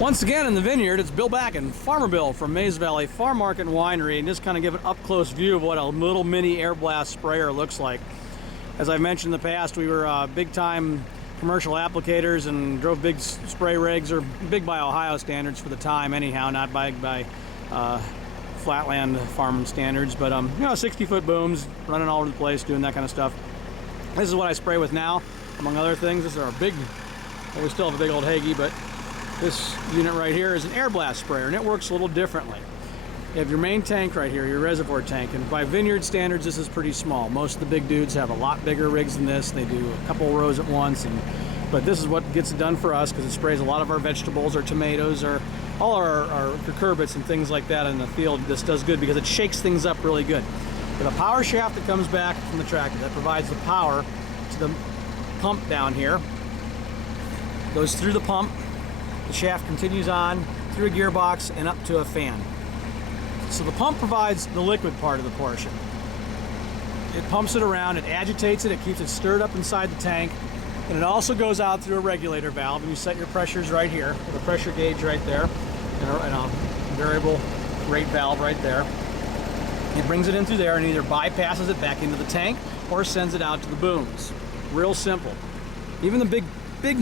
Once again in the vineyard, it's Bill Back and Farmer Bill from Mays Valley Farm Market and Winery, and just kind of give an up-close view of what a little mini air blast sprayer looks like. As I've mentioned in the past, we were big-time commercial applicators and drove big spray rigs, or big by Ohio standards for the time anyhow, not by flatland farm standards, but you know, 60-foot booms running all over the place, doing that kind of stuff. This is what I spray with now, among other things. This is our big, well, we still have a big old Hagee, but this unit right here is an air blast sprayer, and it works a little differently. You have your main tank right here, your reservoir tank, and by vineyard standards this is pretty small. Most of the big dudes have a lot bigger rigs than this. They do a couple rows at once, but this is what gets it done for us, because it sprays a lot of our vegetables, our tomatoes, or all our cucurbits and things like that in the field. This does good because it shakes things up really good. With a power shaft that comes back from the tractor that provides the power to the pump down here, goes through the pump. The shaft continues on through a gearbox and up to a fan. So the pump provides the liquid part of the portion. It pumps it around, it agitates it, it keeps it stirred up inside the tank, and it also goes out through a regulator valve, and you set your pressures right here with a pressure gauge right there and a variable rate valve right there. It brings it in through there and either bypasses it back into the tank or sends it out to the booms. Real simple. Even the big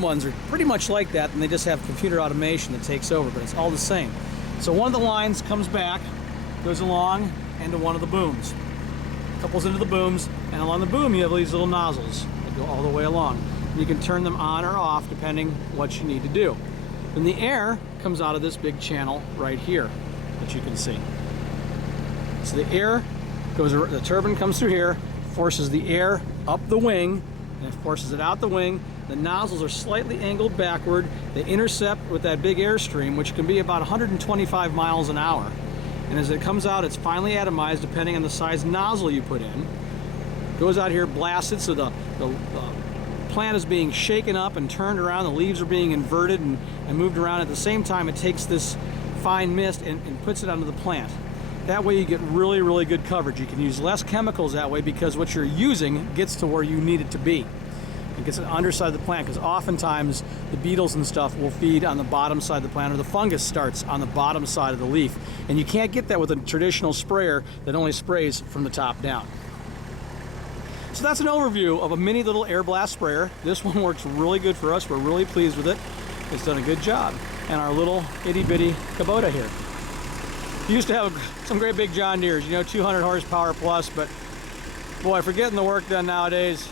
ones are pretty much like that, and they just have computer automation that takes over, but it's all the same. So one of the lines comes back, goes along into one of the booms, couples into the booms, and along the boom you have these little nozzles that go all the way along. And you can turn them on or off depending what you need to do. Then the air comes out of this big channel right here that you can see. So the air goes, the turbine comes through here, forces the air up the wing, and it forces it out the wing. The nozzles are slightly angled backward. They intercept with that big airstream, which can be about 125 miles an hour. And as it comes out, it's finely atomized depending on the size nozzle you put in. It goes out here, blasted, so the plant is being shaken up and turned around. The leaves are being inverted and moved around. At the same time, it takes this fine mist and puts it onto the plant. That way you get really, really good coverage. You can use less chemicals that way because what you're using gets to where you need it to be. It gets on the underside of the plant, because oftentimes the beetles and stuff will feed on the bottom side of the plant, or the fungus starts on the bottom side of the leaf. And you can't get that with a traditional sprayer that only sprays from the top down. So that's an overview of a mini little air blast sprayer. This one works really good for us. We're really pleased with it. It's done a good job. And our little itty bitty Kubota here. We used to have some great big John Deeres, you know, 200 horsepower plus, but boy, for getting the work done nowadays,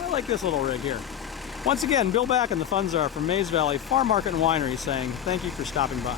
I like this little rig here. Once again, Bill Back and the Funds Are from Mays Valley Farm Market and Winery saying thank you for stopping by.